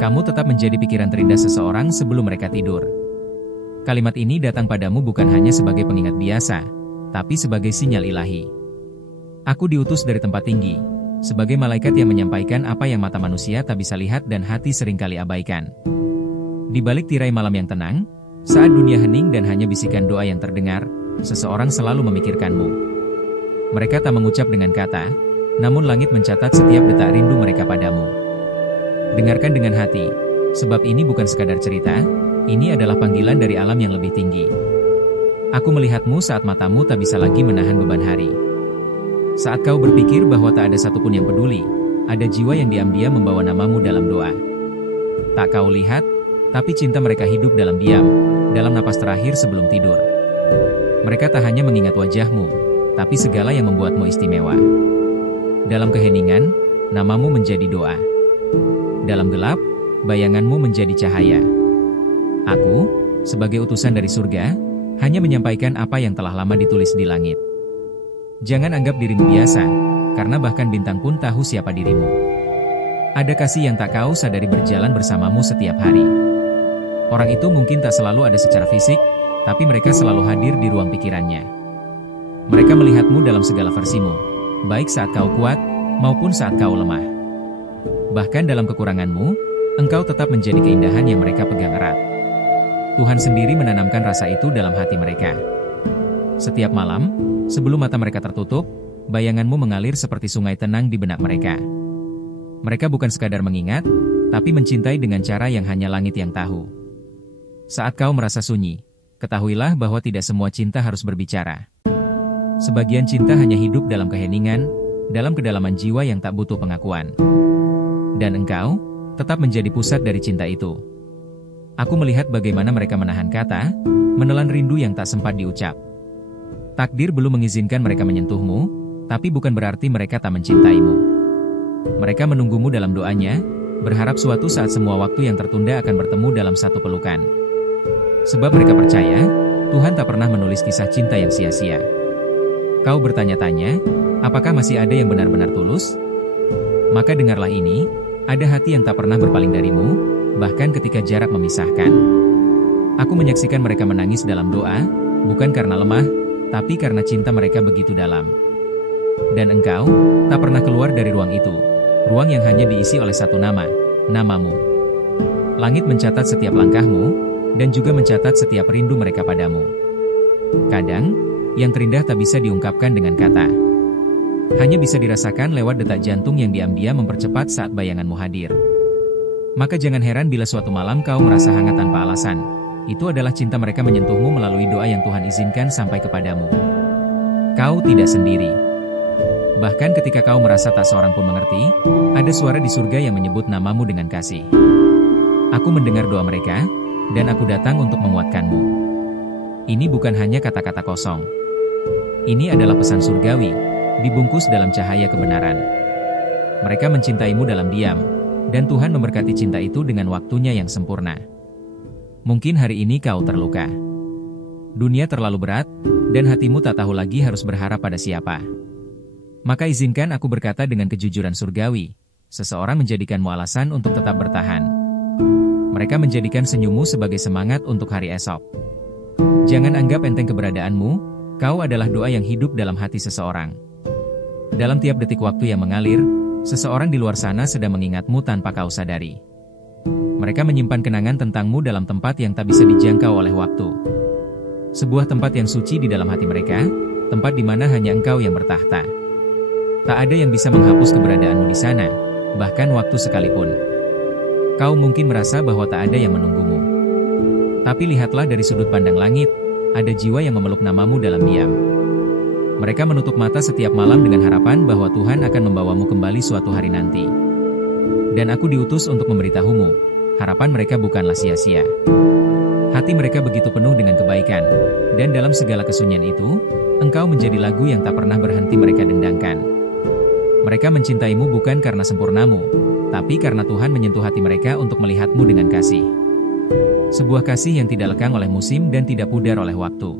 Kamu tetap menjadi pikiran terindah seseorang sebelum mereka tidur. Kalimat ini datang padamu bukan hanya sebagai pengingat biasa, tapi sebagai sinyal ilahi. Aku diutus dari tempat tinggi, sebagai malaikat yang menyampaikan apa yang mata manusia tak bisa lihat dan hati seringkali abaikan. Di balik tirai malam yang tenang, saat dunia hening dan hanya bisikan doa yang terdengar, seseorang selalu memikirkanmu. Mereka tak mengucap dengan kata, namun langit mencatat setiap detak rindu mereka padamu. Dengarkan dengan hati, sebab ini bukan sekadar cerita, ini adalah panggilan dari alam yang lebih tinggi. Aku melihatmu saat matamu tak bisa lagi menahan beban hari. Saat kau berpikir bahwa tak ada satupun yang peduli, ada jiwa yang diam-diam membawa namamu dalam doa. Tak kau lihat, tapi cinta mereka hidup dalam diam, dalam napas terakhir sebelum tidur. Mereka tak hanya mengingat wajahmu, tapi segala yang membuatmu istimewa. Dalam keheningan, namamu menjadi doa. Dalam gelap, bayanganmu menjadi cahaya. Aku, sebagai utusan dari surga, hanya menyampaikan apa yang telah lama ditulis di langit. Jangan anggap dirimu biasa, karena bahkan bintang pun tahu siapa dirimu. Ada kasih yang tak kau sadari berjalan bersamamu setiap hari. Orang itu mungkin tak selalu ada secara fisik, tapi mereka selalu hadir di ruang pikirannya. Mereka melihatmu dalam segala versimu, baik saat kau kuat, maupun saat kau lemah. Bahkan dalam kekuranganmu, engkau tetap menjadi keindahan yang mereka pegang erat. Tuhan sendiri menanamkan rasa itu dalam hati mereka. Setiap malam, sebelum mata mereka tertutup, bayanganmu mengalir seperti sungai tenang di benak mereka. Mereka bukan sekadar mengingat, tapi mencintai dengan cara yang hanya langit yang tahu. Saat kau merasa sunyi, ketahuilah bahwa tidak semua cinta harus berbicara. Sebagian cinta hanya hidup dalam keheningan, dalam kedalaman jiwa yang tak butuh pengakuan. Dan engkau, tetap menjadi pusat dari cinta itu. Aku melihat bagaimana mereka menahan kata, menelan rindu yang tak sempat diucap. Takdir belum mengizinkan mereka menyentuhmu, tapi bukan berarti mereka tak mencintaimu. Mereka menunggumu dalam doanya, berharap suatu saat semua waktu yang tertunda akan bertemu dalam satu pelukan. Sebab mereka percaya, Tuhan tak pernah menulis kisah cinta yang sia-sia. Kau bertanya-tanya, apakah masih ada yang benar-benar tulus? Maka dengarlah ini, ada hati yang tak pernah berpaling darimu, bahkan ketika jarak memisahkan. Aku menyaksikan mereka menangis dalam doa, bukan karena lemah, tapi karena cinta mereka begitu dalam. Dan engkau, tak pernah keluar dari ruang itu, ruang yang hanya diisi oleh satu nama, namamu. Langit mencatat setiap langkahmu, dan juga mencatat setiap rindu mereka padamu. Kadang, yang terindah tak bisa diungkapkan dengan kata. Hanya bisa dirasakan lewat detak jantung yang diam-diam mempercepat saat bayanganmu hadir. Maka jangan heran bila suatu malam kau merasa hangat tanpa alasan. Itu adalah cinta mereka menyentuhmu melalui doa yang Tuhan izinkan sampai kepadamu. Kau tidak sendiri. Bahkan ketika kau merasa tak seorang pun mengerti, ada suara di surga yang menyebut namamu dengan kasih. Aku mendengar doa mereka, dan aku datang untuk menguatkanmu. Ini bukan hanya kata-kata kosong. Ini adalah pesan surgawi, dibungkus dalam cahaya kebenaran. Mereka mencintaimu dalam diam, dan Tuhan memberkati cinta itu dengan waktunya yang sempurna. Mungkin hari ini kau terluka. Dunia terlalu berat, dan hatimu tak tahu lagi harus berharap pada siapa. Maka izinkan aku berkata dengan kejujuran surgawi, seseorang menjadikanmu alasan untuk tetap bertahan. Mereka menjadikan senyummu sebagai semangat untuk hari esok. Jangan anggap enteng keberadaanmu, kau adalah doa yang hidup dalam hati seseorang. Dalam tiap detik waktu yang mengalir, seseorang di luar sana sedang mengingatmu tanpa kau sadari. Mereka menyimpan kenangan tentangmu dalam tempat yang tak bisa dijangkau oleh waktu. Sebuah tempat yang suci di dalam hati mereka, tempat di mana hanya engkau yang bertahta. Tak ada yang bisa menghapus keberadaanmu di sana, bahkan waktu sekalipun. Kau mungkin merasa bahwa tak ada yang menunggumu. Tapi lihatlah dari sudut pandang langit, ada jiwa yang memeluk namamu dalam diam. Mereka menutup mata setiap malam dengan harapan bahwa Tuhan akan membawamu kembali suatu hari nanti. Dan aku diutus untuk memberitahumu, harapan mereka bukanlah sia-sia. Hati mereka begitu penuh dengan kebaikan, dan dalam segala kesunyian itu, engkau menjadi lagu yang tak pernah berhenti mereka dendangkan. Mereka mencintaimu bukan karena sempurnamu, tapi karena Tuhan menyentuh hati mereka untuk melihatmu dengan kasih. Sebuah kasih yang tidak lekang oleh musim dan tidak pudar oleh waktu.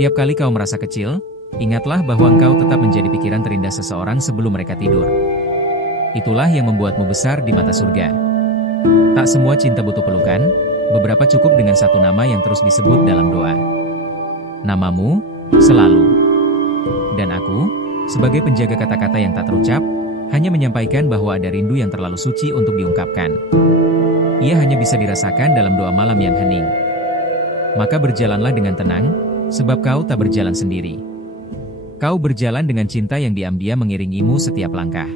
Tiap kali kau merasa kecil, ingatlah bahwa engkau tetap menjadi pikiran terindah seseorang sebelum mereka tidur. Itulah yang membuatmu besar di mata surga. Tak semua cinta butuh pelukan, beberapa cukup dengan satu nama yang terus disebut dalam doa. Namamu, selalu. Dan aku, sebagai penjaga kata-kata yang tak terucap, hanya menyampaikan bahwa ada rindu yang terlalu suci untuk diungkapkan. Ia hanya bisa dirasakan dalam doa malam yang hening. Maka berjalanlah dengan tenang, sebab kau tak berjalan sendiri. Kau berjalan dengan cinta yang diam-diam mengiringimu setiap langkah.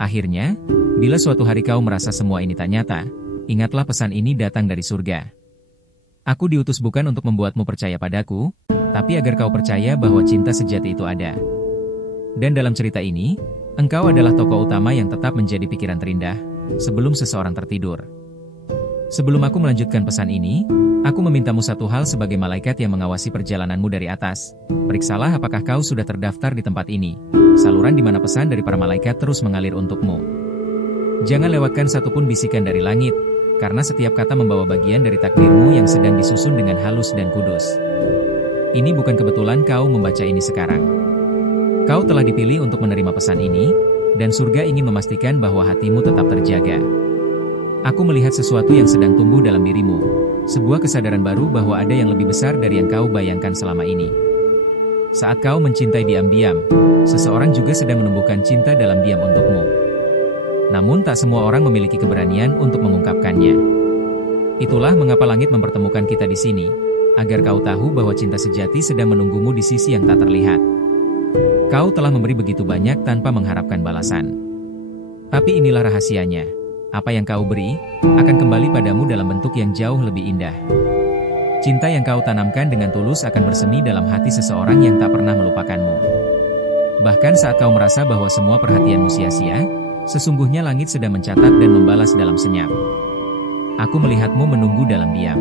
Akhirnya, bila suatu hari kau merasa semua ini tak nyata, ingatlah pesan ini datang dari surga. Aku diutus bukan untuk membuatmu percaya padaku, tapi agar kau percaya bahwa cinta sejati itu ada. Dan dalam cerita ini, engkau adalah tokoh utama yang tetap menjadi pikiran terindah, sebelum seseorang tertidur. Sebelum aku melanjutkan pesan ini, aku memintamu satu hal sebagai malaikat yang mengawasi perjalananmu dari atas. Periksalah apakah kau sudah terdaftar di tempat ini, saluran di mana pesan dari para malaikat terus mengalir untukmu. Jangan lewatkan satupun bisikan dari langit, karena setiap kata membawa bagian dari takdirmu yang sedang disusun dengan halus dan kudus. Ini bukan kebetulan kau membaca ini sekarang. Kau telah dipilih untuk menerima pesan ini, dan surga ingin memastikan bahwa hatimu tetap terjaga. Aku melihat sesuatu yang sedang tumbuh dalam dirimu, sebuah kesadaran baru bahwa ada yang lebih besar dari yang kau bayangkan selama ini. Saat kau mencintai diam-diam, seseorang juga sedang menumbuhkan cinta dalam diam untukmu. Namun tak semua orang memiliki keberanian untuk mengungkapkannya. Itulah mengapa langit mempertemukan kita di sini, agar kau tahu bahwa cinta sejati sedang menunggumu di sisi yang tak terlihat. Kau telah memberi begitu banyak tanpa mengharapkan balasan. Tapi inilah rahasianya. Apa yang kau beri, akan kembali padamu dalam bentuk yang jauh lebih indah. Cinta yang kau tanamkan dengan tulus akan bersemi dalam hati seseorang yang tak pernah melupakanmu. Bahkan saat kau merasa bahwa semua perhatianmu sia-sia, sesungguhnya langit sedang mencatat dan membalas dalam senyap. Aku melihatmu menunggu dalam diam.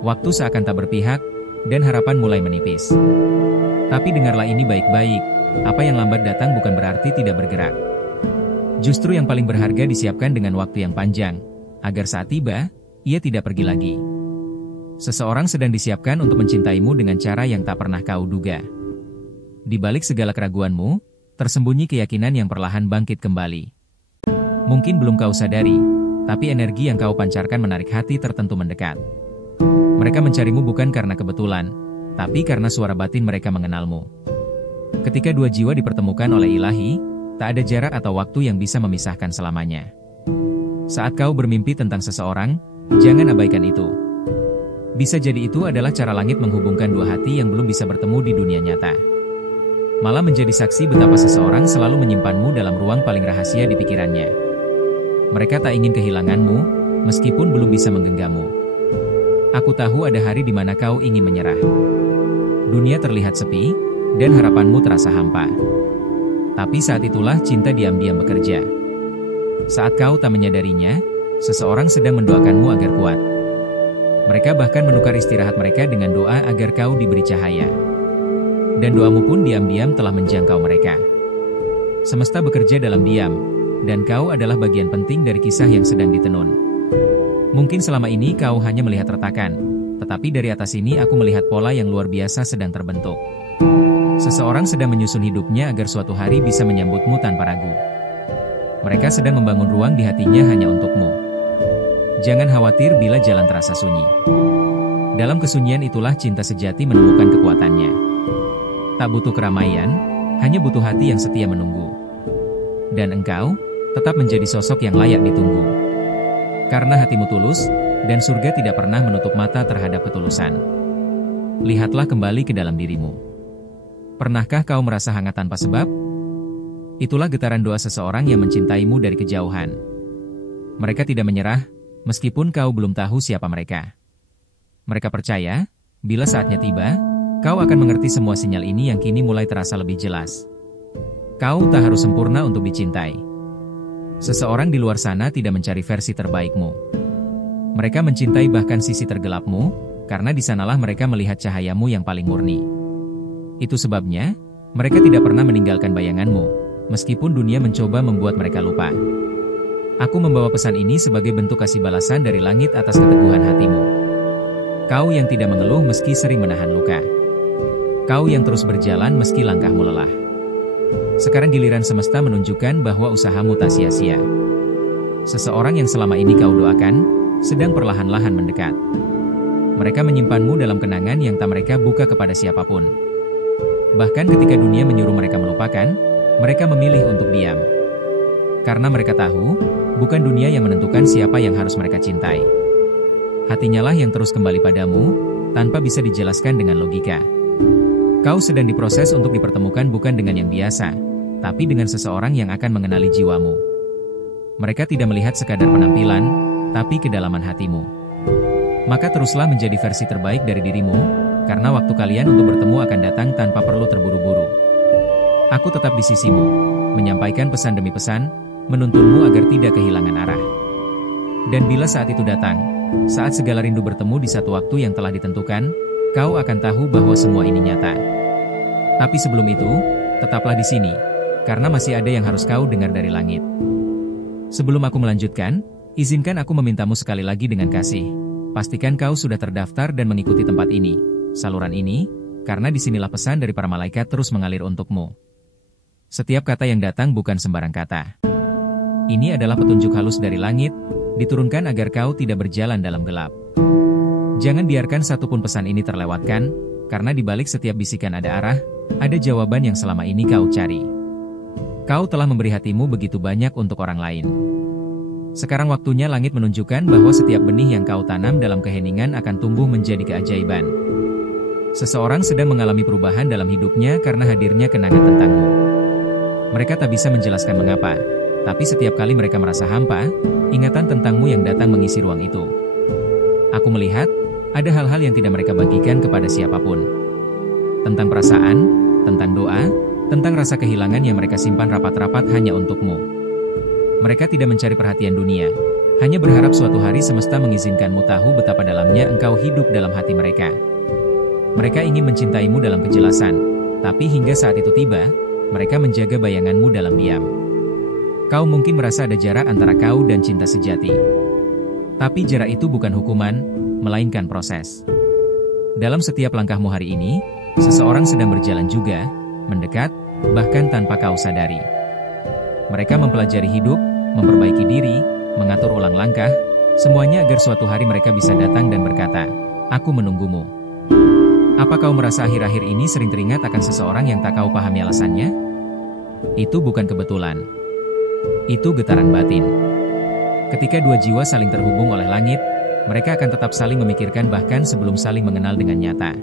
Waktu seakan tak berpihak, dan harapan mulai menipis. Tapi dengarlah ini baik-baik, apa yang lambat datang bukan berarti tidak bergerak. Justru yang paling berharga disiapkan dengan waktu yang panjang, agar saat tiba, ia tidak pergi lagi. Seseorang sedang disiapkan untuk mencintaimu dengan cara yang tak pernah kau duga. Di balik segala keraguanmu, tersembunyi keyakinan yang perlahan bangkit kembali. Mungkin belum kau sadari, tapi energi yang kau pancarkan menarik hati tertentu mendekat. Mereka mencarimu bukan karena kebetulan, tapi karena suara batin mereka mengenalmu. Ketika dua jiwa dipertemukan oleh Ilahi, tak ada jarak atau waktu yang bisa memisahkan selamanya. Saat kau bermimpi tentang seseorang, jangan abaikan itu. Bisa jadi itu adalah cara langit menghubungkan dua hati yang belum bisa bertemu di dunia nyata. Malah menjadi saksi betapa seseorang selalu menyimpanmu dalam ruang paling rahasia di pikirannya. Mereka tak ingin kehilanganmu, meskipun belum bisa menggenggammu. Aku tahu ada hari di mana kau ingin menyerah. Dunia terlihat sepi, dan harapanmu terasa hampa. Tapi saat itulah cinta diam-diam bekerja. Saat kau tak menyadarinya, seseorang sedang mendoakanmu agar kuat. Mereka bahkan menukar istirahat mereka dengan doa agar kau diberi cahaya. Dan doamu pun diam-diam telah menjangkau mereka. Semesta bekerja dalam diam, dan kau adalah bagian penting dari kisah yang sedang ditenun. Mungkin selama ini kau hanya melihat retakan, tetapi dari atas ini aku melihat pola yang luar biasa sedang terbentuk. Seseorang sedang menyusun hidupnya agar suatu hari bisa menyambutmu tanpa ragu. Mereka sedang membangun ruang di hatinya hanya untukmu. Jangan khawatir bila jalan terasa sunyi. Dalam kesunyian itulah cinta sejati menemukan kekuatannya. Tak butuh keramaian, hanya butuh hati yang setia menunggu. Dan engkau, tetap menjadi sosok yang layak ditunggu. Karena hatimu tulus, dan surga tidak pernah menutup mata terhadap ketulusan. Lihatlah kembali ke dalam dirimu. Pernahkah kau merasa hangat tanpa sebab? Itulah getaran doa seseorang yang mencintaimu dari kejauhan. Mereka tidak menyerah, meskipun kau belum tahu siapa mereka. Mereka percaya, bila saatnya tiba, kau akan mengerti semua sinyal ini yang kini mulai terasa lebih jelas. Kau tak harus sempurna untuk dicintai. Seseorang di luar sana tidak mencari versi terbaikmu. Mereka mencintai bahkan sisi tergelapmu, karena di sanalah mereka melihat cahayamu yang paling murni. Itu sebabnya, mereka tidak pernah meninggalkan bayanganmu, meskipun dunia mencoba membuat mereka lupa. Aku membawa pesan ini sebagai bentuk kasih balasan dari langit atas keteguhan hatimu. Kau yang tidak mengeluh meski sering menahan luka. Kau yang terus berjalan meski langkahmu lelah. Sekarang giliran semesta menunjukkan bahwa usahamu tak sia-sia. Seseorang yang selama ini kau doakan, sedang perlahan-lahan mendekat. Mereka menyimpanmu dalam kenangan yang tak mereka buka kepada siapapun. Bahkan ketika dunia menyuruh mereka melupakan, mereka memilih untuk diam. Karena mereka tahu, bukan dunia yang menentukan siapa yang harus mereka cintai. Hatinya lah yang terus kembali padamu, tanpa bisa dijelaskan dengan logika. Kau sedang diproses untuk dipertemukan bukan dengan yang biasa, tapi dengan seseorang yang akan mengenali jiwamu. Mereka tidak melihat sekadar penampilan, tapi kedalaman hatimu. Maka teruslah menjadi versi terbaik dari dirimu, karena waktu kalian untuk bertemu akan datang tanpa perlu terburu-buru. Aku tetap di sisimu, menyampaikan pesan demi pesan, menuntunmu agar tidak kehilangan arah. Dan bila saat itu datang, saat segala rindu bertemu di satu waktu yang telah ditentukan, kau akan tahu bahwa semua ini nyata. Tapi sebelum itu, tetaplah di sini, karena masih ada yang harus kau dengar dari langit. Sebelum aku melanjutkan, izinkan aku memintamu sekali lagi dengan kasih. Pastikan kau sudah terdaftar dan mengikuti tempat ini, saluran ini, karena disinilah pesan dari para malaikat terus mengalir untukmu. Setiap kata yang datang bukan sembarang kata. Ini adalah petunjuk halus dari langit, diturunkan agar kau tidak berjalan dalam gelap. Jangan biarkan satupun pesan ini terlewatkan, karena di balik setiap bisikan ada arah, ada jawaban yang selama ini kau cari. Kau telah memberi hatimu begitu banyak untuk orang lain. Sekarang waktunya langit menunjukkan bahwa setiap benih yang kau tanam dalam keheningan akan tumbuh menjadi keajaiban. Seseorang sedang mengalami perubahan dalam hidupnya karena hadirnya kenangan tentangmu. Mereka tak bisa menjelaskan mengapa, tapi setiap kali mereka merasa hampa, ingatan tentangmu yang datang mengisi ruang itu. Aku melihat, ada hal-hal yang tidak mereka bagikan kepada siapapun. Tentang perasaan, tentang doa, tentang rasa kehilangan yang mereka simpan rapat-rapat hanya untukmu. Mereka tidak mencari perhatian dunia, hanya berharap suatu hari semesta mengizinkanmu tahu betapa dalamnya engkau hidup dalam hati mereka. Mereka ingin mencintaimu dalam kejelasan, tapi hingga saat itu tiba, mereka menjaga bayanganmu dalam diam. Kau mungkin merasa ada jarak antara kau dan cinta sejati. Tapi jarak itu bukan hukuman, melainkan proses. Dalam setiap langkahmu hari ini, seseorang sedang berjalan juga, mendekat, bahkan tanpa kau sadari. Mereka mempelajari hidup, memperbaiki diri, mengatur ulang langkah, semuanya agar suatu hari mereka bisa datang dan berkata, "Aku menunggumu." Apa kau merasa akhir-akhir ini sering teringat akan seseorang yang tak kau pahami alasannya? Itu bukan kebetulan. Itu getaran batin. Ketika dua jiwa saling terhubung oleh langit, mereka akan tetap saling memikirkan bahkan sebelum saling mengenal dengan nyata.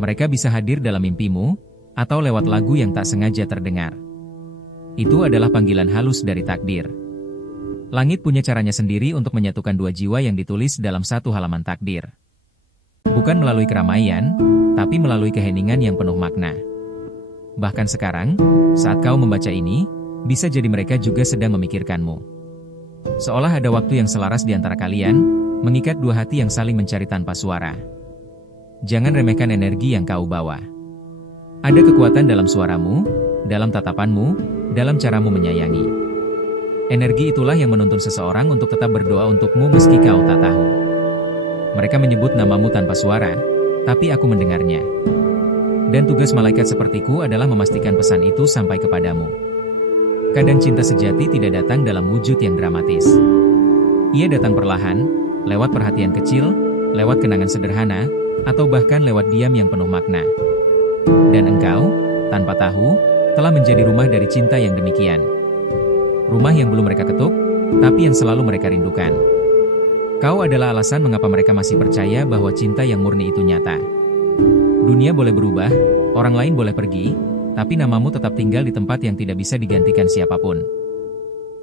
Mereka bisa hadir dalam mimpimu, atau lewat lagu yang tak sengaja terdengar. Itu adalah panggilan halus dari takdir. Langit punya caranya sendiri untuk menyatukan dua jiwa yang ditulis dalam satu halaman takdir. Bukan melalui keramaian, tapi melalui keheningan yang penuh makna. Bahkan sekarang, saat kau membaca ini, bisa jadi mereka juga sedang memikirkanmu. Seolah ada waktu yang selaras di antara kalian, mengikat dua hati yang saling mencari tanpa suara. Jangan remehkan energi yang kau bawa. Ada kekuatan dalam suaramu, dalam tatapanmu, dalam caramu menyayangi. Energi itulah yang menuntun seseorang untuk tetap berdoa untukmu meski kau tak tahu. Mereka menyebut namamu tanpa suara, tapi aku mendengarnya. Dan tugas malaikat sepertiku adalah memastikan pesan itu sampai kepadamu. Kadang cinta sejati tidak datang dalam wujud yang dramatis. Ia datang perlahan, lewat perhatian kecil, lewat kenangan sederhana, atau bahkan lewat diam yang penuh makna. Dan engkau, tanpa tahu, telah menjadi rumah dari cinta yang demikian. Rumah yang belum mereka ketuk, tapi yang selalu mereka rindukan. Kau adalah alasan mengapa mereka masih percaya bahwa cinta yang murni itu nyata. Dunia boleh berubah, orang lain boleh pergi, tapi namamu tetap tinggal di tempat yang tidak bisa digantikan siapapun.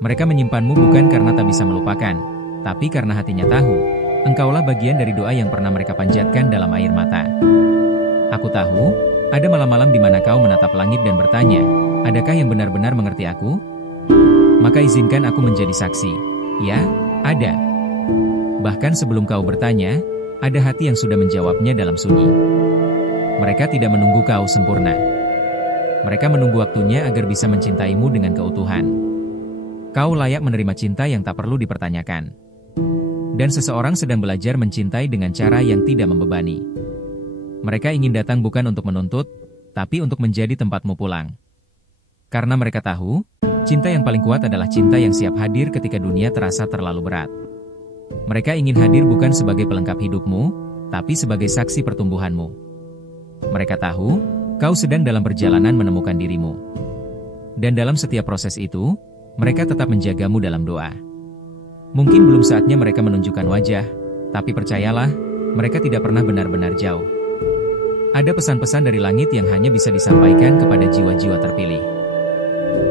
Mereka menyimpanmu bukan karena tak bisa melupakan, tapi karena hatinya tahu, engkaulah bagian dari doa yang pernah mereka panjatkan dalam air mata. Aku tahu, ada malam-malam di mana kau menatap langit dan bertanya, adakah yang benar-benar mengerti aku? Maka izinkan aku menjadi saksi. Ya, ada. Bahkan sebelum kau bertanya, ada hati yang sudah menjawabnya dalam sunyi. Mereka tidak menunggu kau sempurna. Mereka menunggu waktunya agar bisa mencintaimu dengan keutuhan. Kau layak menerima cinta yang tak perlu dipertanyakan. Dan seseorang sedang belajar mencintai dengan cara yang tidak membebani. Mereka ingin datang bukan untuk menuntut, tapi untuk menjadi tempatmu pulang. Karena mereka tahu, Cinta yang paling kuat adalah cinta yang siap hadir ketika dunia terasa terlalu berat. Mereka ingin hadir bukan sebagai pelengkap hidupmu, tapi sebagai saksi pertumbuhanmu. Mereka tahu, kau sedang dalam perjalanan menemukan dirimu. Dan dalam setiap proses itu, mereka tetap menjagamu dalam doa. Mungkin belum saatnya mereka menunjukkan wajah, tapi percayalah, mereka tidak pernah benar-benar jauh. Ada pesan-pesan dari langit yang hanya bisa disampaikan kepada jiwa-jiwa terpilih.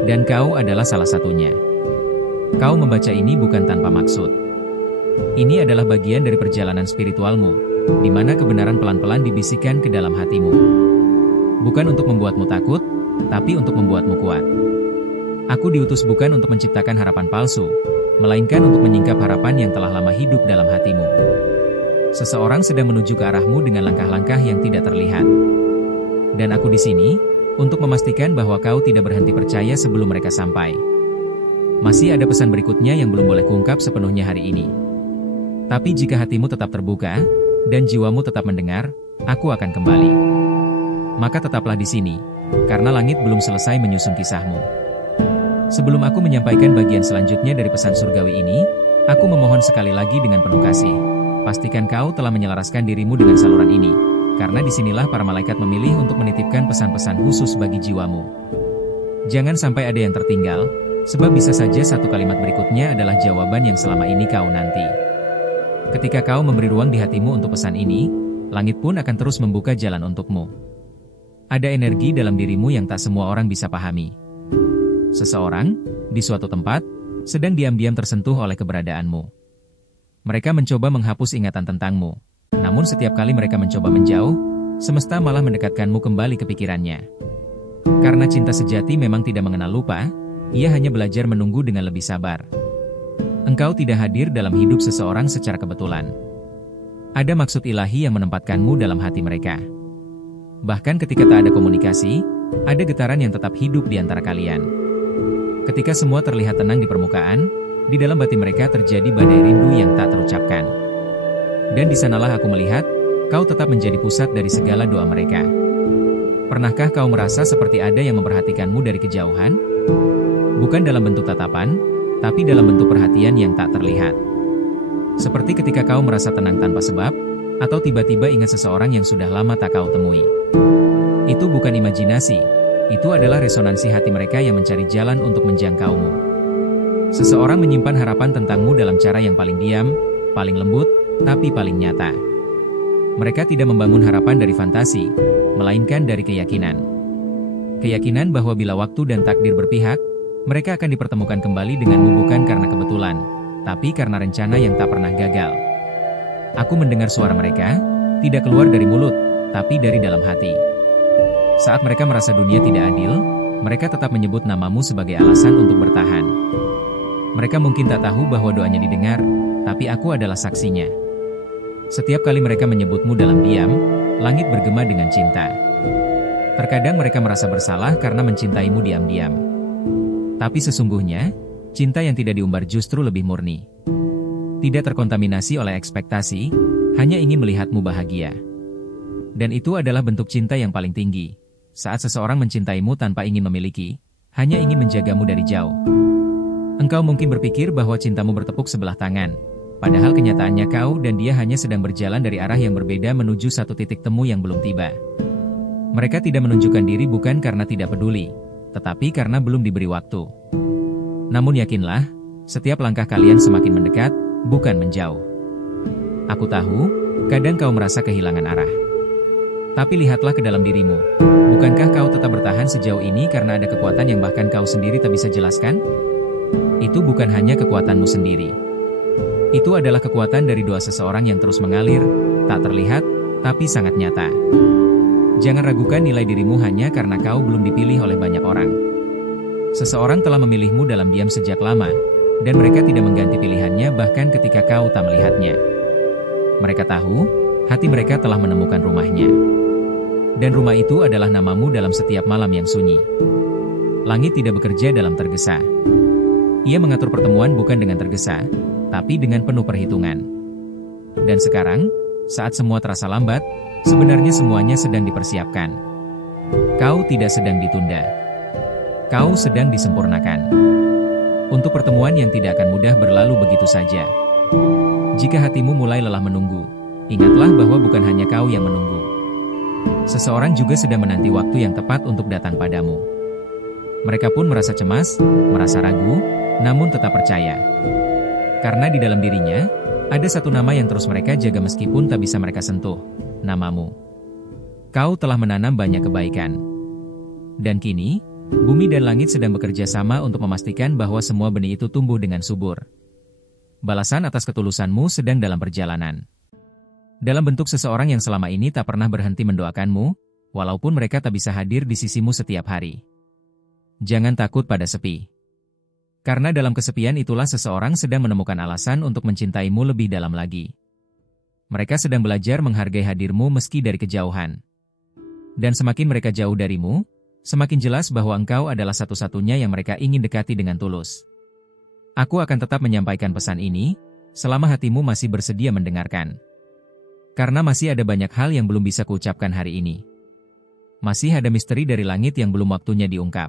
Dan kau adalah salah satunya. Kau membaca ini bukan tanpa maksud. Ini adalah bagian dari perjalanan spiritualmu, di mana kebenaran pelan-pelan dibisikkan ke dalam hatimu. Bukan untuk membuatmu takut, tapi untuk membuatmu kuat. Aku diutus bukan untuk menciptakan harapan palsu, melainkan untuk menyingkap harapan yang telah lama hidup dalam hatimu. Seseorang sedang menuju ke arahmu dengan langkah-langkah yang tidak terlihat. Dan aku di sini untuk memastikan bahwa kau tidak berhenti percaya sebelum mereka sampai. Masih ada pesan berikutnya yang belum boleh kuungkap sepenuhnya hari ini. Tapi jika hatimu tetap terbuka, dan jiwamu tetap mendengar, aku akan kembali. Maka tetaplah di sini, karena langit belum selesai menyusun kisahmu. Sebelum aku menyampaikan bagian selanjutnya dari pesan surgawi ini, aku memohon sekali lagi dengan penuh kasih. Pastikan kau telah menyelaraskan dirimu dengan saluran ini. Karena disinilah para malaikat memilih untuk menitipkan pesan-pesan khusus bagi jiwamu. Jangan sampai ada yang tertinggal, sebab bisa saja satu kalimat berikutnya adalah jawaban yang selama ini kau nanti. Ketika kau memberi ruang di hatimu untuk pesan ini, langit pun akan terus membuka jalan untukmu. Ada energi dalam dirimu yang tak semua orang bisa pahami. Seseorang, di suatu tempat, sedang diam-diam tersentuh oleh keberadaanmu. Mereka mencoba menghapus ingatan tentangmu. Namun setiap kali mereka mencoba menjauh, semesta malah mendekatkanmu kembali ke pikirannya. Karena cinta sejati memang tidak mengenal lupa, ia hanya belajar menunggu dengan lebih sabar. Engkau tidak hadir dalam hidup seseorang secara kebetulan. Ada maksud ilahi yang menempatkanmu dalam hati mereka. Bahkan ketika tak ada komunikasi, ada getaran yang tetap hidup di antara kalian. Ketika semua terlihat tenang di permukaan, di dalam batin mereka terjadi badai rindu yang tak terucapkan. Dan di sanalah aku melihat, kau tetap menjadi pusat dari segala doa mereka. Pernahkah kau merasa seperti ada yang memperhatikanmu dari kejauhan? Bukan dalam bentuk tatapan, tapi dalam bentuk perhatian yang tak terlihat. Seperti ketika kau merasa tenang tanpa sebab, atau tiba-tiba ingat seseorang yang sudah lama tak kau temui. Itu bukan imajinasi, itu adalah resonansi hati mereka yang mencari jalan untuk menjangkaumu. Seseorang menyimpan harapan tentangmu dalam cara yang paling diam, paling lembut, tapi paling nyata. Mereka tidak membangun harapan dari fantasi, melainkan dari keyakinan. Keyakinan bahwa bila waktu dan takdir berpihak, mereka akan dipertemukan kembali denganmu bukan karena kebetulan, tapi karena rencana yang tak pernah gagal. Aku mendengar suara mereka, tidak keluar dari mulut, tapi dari dalam hati. Saat mereka merasa dunia tidak adil, mereka tetap menyebut namamu sebagai alasan untuk bertahan. Mereka mungkin tak tahu bahwa doanya didengar, tapi aku adalah saksinya. Setiap kali mereka menyebutmu dalam diam, langit bergema dengan cinta. Terkadang mereka merasa bersalah karena mencintaimu diam-diam. Tapi sesungguhnya, cinta yang tidak diumbar justru lebih murni. Tidak terkontaminasi oleh ekspektasi, hanya ingin melihatmu bahagia. Dan itu adalah bentuk cinta yang paling tinggi. Saat seseorang mencintaimu tanpa ingin memiliki, hanya ingin menjagamu dari jauh. Engkau mungkin berpikir bahwa cintamu bertepuk sebelah tangan. Padahal kenyataannya kau dan dia hanya sedang berjalan dari arah yang berbeda menuju satu titik temu yang belum tiba. Mereka tidak menunjukkan diri bukan karena tidak peduli, tetapi karena belum diberi waktu. Namun yakinlah, setiap langkah kalian semakin mendekat, bukan menjauh. Aku tahu, kadang kau merasa kehilangan arah. Tapi lihatlah ke dalam dirimu. Bukankah kau tetap bertahan sejauh ini karena ada kekuatan yang bahkan kau sendiri tak bisa jelaskan? Itu bukan hanya kekuatanmu sendiri. Itu adalah kekuatan dari doa seseorang yang terus mengalir, tak terlihat, tapi sangat nyata. Jangan ragukan nilai dirimu hanya karena kau belum dipilih oleh banyak orang. Seseorang telah memilihmu dalam diam sejak lama, dan mereka tidak mengganti pilihannya bahkan ketika kau tak melihatnya. Mereka tahu, hati mereka telah menemukan rumahnya. Dan rumah itu adalah namamu dalam setiap malam yang sunyi. Langit tidak bekerja dalam tergesa. Ia mengatur pertemuan bukan dengan tergesa, tapi dengan penuh perhitungan. Dan sekarang, saat semua terasa lambat, sebenarnya semuanya sedang dipersiapkan. Kau tidak sedang ditunda. Kau sedang disempurnakan. Untuk pertemuan yang tidak akan mudah berlalu begitu saja. Jika hatimu mulai lelah menunggu, ingatlah bahwa bukan hanya kau yang menunggu. Seseorang juga sedang menanti waktu yang tepat untuk datang padamu. Mereka pun merasa cemas, merasa ragu, namun tetap percaya. Karena di dalam dirinya, ada satu nama yang terus mereka jaga meskipun tak bisa mereka sentuh, namamu. Kau telah menanam banyak kebaikan. Dan kini, bumi dan langit sedang bekerja sama untuk memastikan bahwa semua benih itu tumbuh dengan subur. Balasan atas ketulusanmu sedang dalam perjalanan. Dalam bentuk seseorang yang selama ini tak pernah berhenti mendoakanmu, walaupun mereka tak bisa hadir di sisimu setiap hari. Jangan takut pada sepi. Karena dalam kesepian itulah seseorang sedang menemukan alasan untuk mencintaimu lebih dalam lagi. Mereka sedang belajar menghargai hadirmu meski dari kejauhan. Dan semakin mereka jauh darimu, semakin jelas bahwa engkau adalah satu-satunya yang mereka ingin dekati dengan tulus. Aku akan tetap menyampaikan pesan ini, selama hatimu masih bersedia mendengarkan. Karena masih ada banyak hal yang belum bisa kuucapkan hari ini. Masih ada misteri dari langit yang belum waktunya diungkap.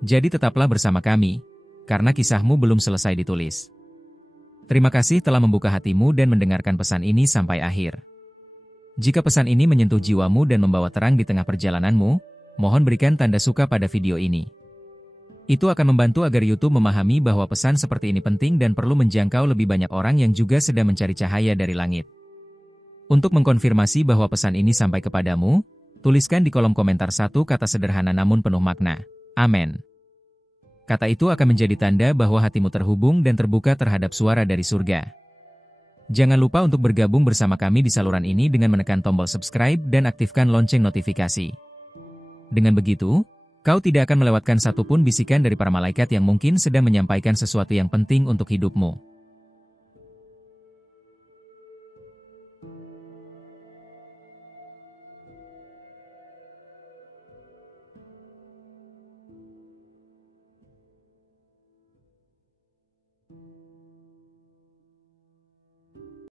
Jadi tetaplah bersama kami, karena kisahmu belum selesai ditulis. Terima kasih telah membuka hatimu dan mendengarkan pesan ini sampai akhir. Jika pesan ini menyentuh jiwamu dan membawa terang di tengah perjalananmu, mohon berikan tanda suka pada video ini. Itu akan membantu agar YouTube memahami bahwa pesan seperti ini penting dan perlu menjangkau lebih banyak orang yang juga sedang mencari cahaya dari langit. Untuk mengkonfirmasi bahwa pesan ini sampai kepadamu, tuliskan di kolom komentar satu kata sederhana namun penuh makna. Amin. Kata itu akan menjadi tanda bahwa hatimu terhubung dan terbuka terhadap suara dari surga. Jangan lupa untuk bergabung bersama kami di saluran ini dengan menekan tombol subscribe dan aktifkan lonceng notifikasi. Dengan begitu, kau tidak akan melewatkan satupun bisikan dari para malaikat yang mungkin sedang menyampaikan sesuatu yang penting untuk hidupmu.